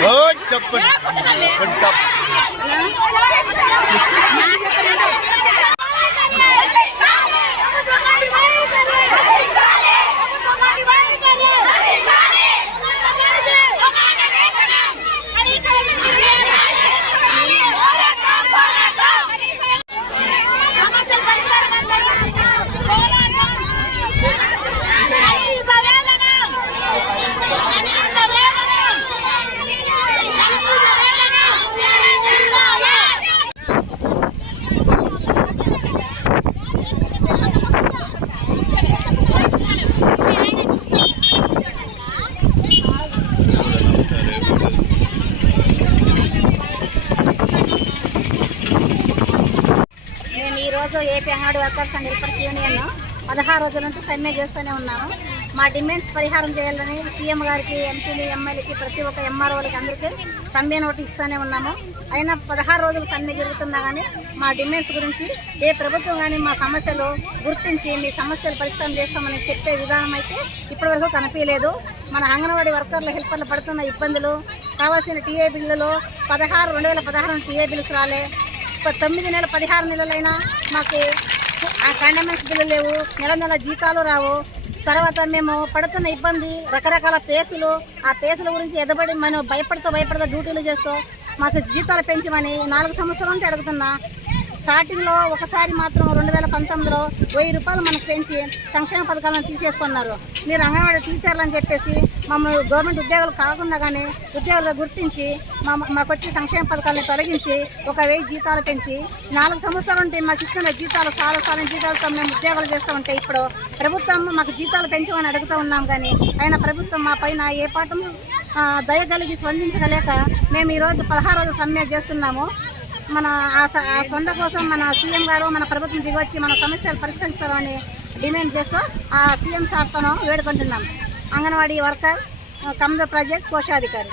Oh, chappal. Yeah, put ఈరోజు AP Anganwadi workers and helpers union పదహారు రోజుల నుంచి సమ్మె చేస్తూనే ఉన్నాము. మా డిమాండ్స్ పరిహారం చేయాలని సీఎం గారికి ఎంపీలు ఎమ్మెల్యేకి ప్రతి ఒక్క ఎంఆర్ఓలకి అందరికీ సమ్మె నోటు ఇస్తూనే ఉన్నాము. అయినా పదహారు రోజులు సమ్మె జరుగుతున్నా కానీ మా డిమాండ్స్ గురించి ఏ ప్రభుత్వం కానీ మా సమస్యలు గుర్తించి మీ సమస్యలు పరిష్కారం చేస్తామని చెప్పే విధానం అయితే ఇప్పటివరకు కనిపించలేదు. మన అంగన్వాడీ వర్కర్లు హెల్పర్లు పడుతున్న ఇబ్బందులు కావాల్సిన టీఏ బిల్లులో పదహారు రెండు వేల పదహారు టీఏ బిల్స్ రాలే. తొమ్మిది నెలల పదిహారు నెలలైనా మాకు ఆ కండమెంట్స్ బిల్లు లేవు. నెల నెల జీతాలు రావు. తర్వాత మేము పడుతున్న ఇబ్బంది రకరకాల పేసులు. ఆ పేసుల గురించి ఎదబడి మనం భయపడుతూ భయపడుతూ డ్యూటీలు చేస్తూ మాకు జీతాలు పెంచమని నాలుగు సంవత్సరాల నుండి అడుగుతున్నా. స్టార్టింగ్లో ఒకసారి మాత్రం రెండు వేల పంతొమ్మిదిలో వెయ్యి రూపాయలు మనకు పెంచి సంక్షేమ పథకాలను తీసేసుకున్నారు. మీరు అంగన్వాడీ టీచర్లు అని చెప్పేసి మమ్మల్ని గవర్నమెంట్ ఉద్యోగులు కాకుండా కానీ ఉద్యోగులు గుర్తించి మా మాకు వచ్చే సంక్షేమ పథకాలను తొలగించి ఒక వెయ్యి జీతాలు పెంచి నాలుగు సంవత్సరాలు ఉంటే మాకు ఇస్తున్న జీతాలు చాలా చాలా జీతాలతో మేము ఉద్యోగాలు చేస్తూ ఉంటే ఇప్పుడు ప్రభుత్వం మాకు జీతాలు పెంచమని అడుగుతూ ఉన్నాం కానీ అయినా ప్రభుత్వం మా పైన ఏ పాఠం దయగలిగి దయ కలిగి స్పందించగలేక మేము ఈరోజు పదహారు రోజు సమ్మె చేస్తున్నాము. మన ఆ స- ఆ స్పంద కోసం మన సీఎం గారు మన ప్రభుత్వం దిగొచ్చి మన సమస్యలు పరిష్కరిస్తామని డిమాండ్ చేస్తూ ఆ సీఎం సార్తో వేడుకుంటున్నాం. అంగన్వాడీ వర్కర్ కమ్ద ప్రాజెక్ట్ కోశాధికారి.